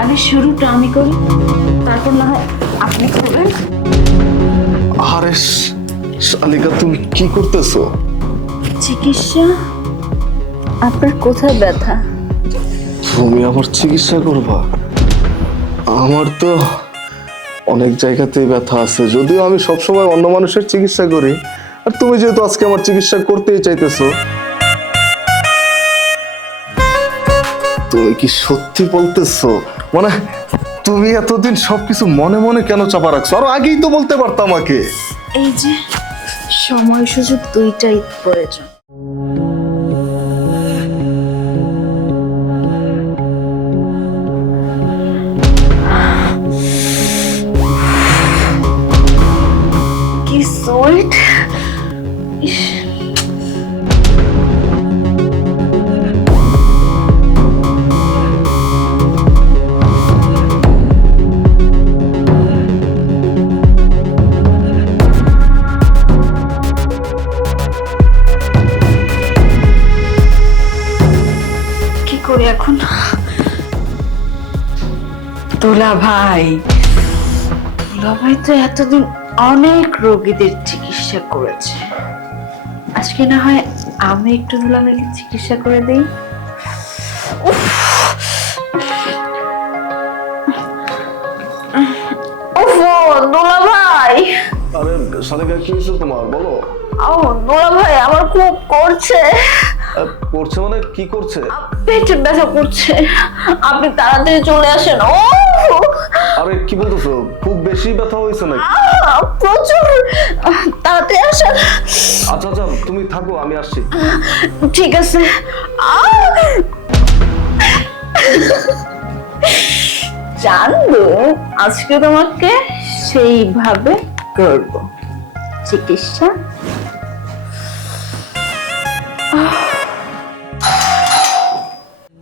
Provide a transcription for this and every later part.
আগে শুরুটা আমি করি তারপর না হয় আপনি করবেন। আরে শালিকা তুমি কি করতেছো? চিকিৎসা? আপনার কোথায় ব্যথা? তুমি আমার চিকিৎসা করবা? আমার তো অনেক জায়গাতেই ব্যথা আছে যদিও আমি সবসময় অন্য মানুষের চিকিৎসা করি। আর তুমি যেহেতু আজকে আমার চিকিৎসা করতেই চাইতেছো তুমি কি সত্যি বলতেছো? মানে তুমি এতদিন সবকিছু মনে মনে কেন চাপা রাখছো? আরও আগেই তো বলতে পারতাম আমাকে। এই যে, সময় সুযোগ দুইটাই প্রয়োজন। কি সুইট তুলা ভাই। দুলাভাই তো এতদিন অনেক রোগীদের চিকিৎসা করেছে। আজকে না হয় আমি একটু দুলাভাইকে চিকিৎসা করে দিই। দুলাভাই আরে শালিকা কি হয়েছে তোমার? বলো। ও দুলাভাই আমার খুব করছে। করছে মানে কি করছে? পেটে ব্যথা করছে। আপনি তাড়াতাড়ি চলে আসেন। ও আরে কি বলতেছো? খুব বেশি ব্যথা হয়েছে নাকি? প্রচুর। তাড়াতাড়ি আসেন আচ্ছা আচ্ছা তুমি থাকো আমি আসছি। ঠিক আছে! জানব আজকে তোমাকে সেইভাবে করব। চিকিৎসা।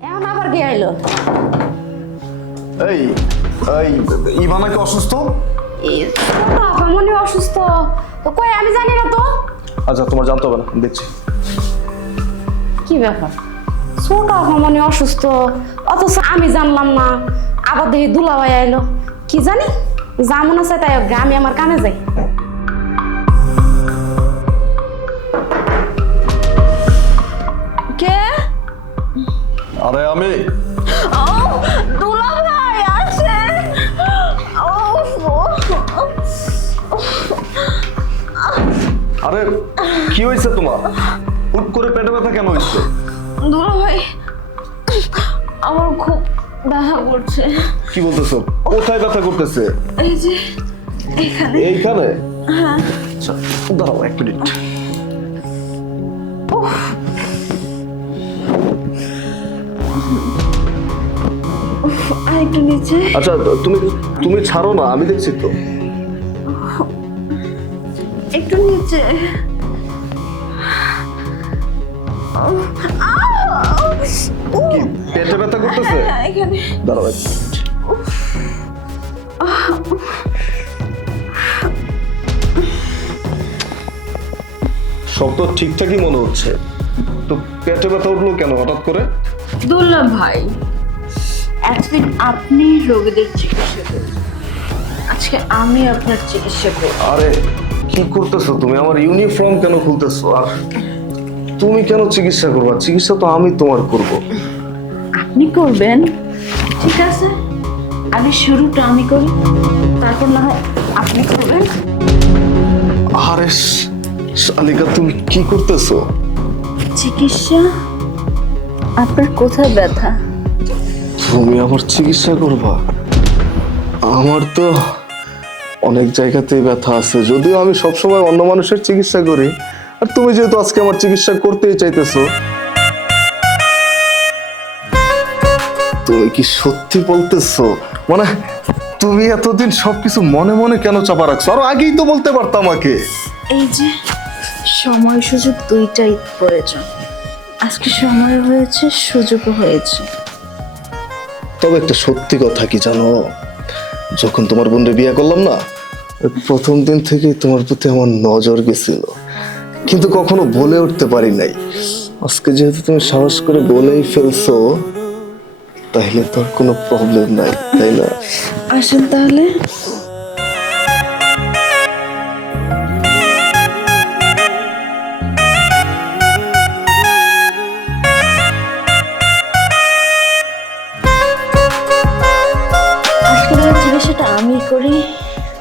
এখন আবার কে আইলো? এই এই ইভানা কি অসুস্থ? মনে অসুস্থ। তো কই আমি জানি না তো। আচ্ছা তোমার জানতে হবে না দেখছি। কি ব্যাপার? ছোট মনে অসুস্থ। অথচ আমি জানলাম না আবার দেখি দুলাভাই আইলো। কি জানি? জামুন আছে তাই হোক গে, আমি আমার কানে যাই। কে? আরে আমি আরে কি হয়েছে তোমার? হুট করে পেটে ব্যথা কেন হয়েছে? দুলাভাই আমার খুব ব্যথা করছে। কি বলতেছো? কোথায় ব্যথা করতেছে? এই যে এখানে এইখানে? আচ্ছা দাঁড়াও এক মিনিট। নিচে। আচ্ছা তুমি তুমি ছাড়ো না আমি দেখছি তো। একটু নিচে। কি পেটে ব্যথা করতেছে? এখানে। দাঁড়াও এক মিনিট। সব তো ঠিকঠাকই মনে হচ্ছে। তো পেটে ব্যথা উঠল কেন হঠাৎ করে? দুল্লা ভাই এতদিন আপনি রোগীদের চিকিৎসা করেছেন। আজকে আমি আপনার চিকিৎসা করব। আরে কি করতেছো তুমি? আমার ইউনিফর্ম কেন খুলতেছো? আর তুমি কেন চিকিৎসা করবা? চিকিৎসা তো আমি তোমার করব। আপনি করবেন? ঠিক আছে। আগে শুরুটা আমি করি। তারপর না হয় আপনি করবেন। আরে শালিকা তুমি কি করতেছো? চিকিৎসা? আপনার কোথায় ব্যথা? তুমি আমার চিকিৎসা করবা? আমার তো অনেক জায়গাতেই ব্যথা আছে। যদিও আমি সবসময় অন্য মানুষের চিকিৎসা করি আর তুমি যেহেতু আজকে আমার চিকিৎসা করতেই চাইতেছো। তুমি কি সত্যি বলতেছো? মানে তুমি এতদিন সবকিছু মনে মনে কেন চাপা রাখছো? আরও আগেই তো বলতে পারতাম আমাকে। এই যে সময় সুযোগ দুইটাই প্রয়োজন। আজকে সময় হয়েছে সুযোগও হয়েছে। তবে একটা সত্যি কথা কি জানো? যখন তোমার বোনরে বিয়ে করলাম না, প্রথম দিন থেকে তোমার প্রতি আমার নজর গেছিল। কিন্তু কখনো বলে উঠতে পারি নাই। আজকে যেহেতু তুমি সাহস করে বলেই ফেলছো, তাহলে তোর কোনো প্রবলেম নাই, তাই না? আসেন তাহলে। আমি করি।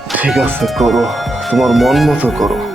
ঠিক আছে করো। তোমার মন মতো করো।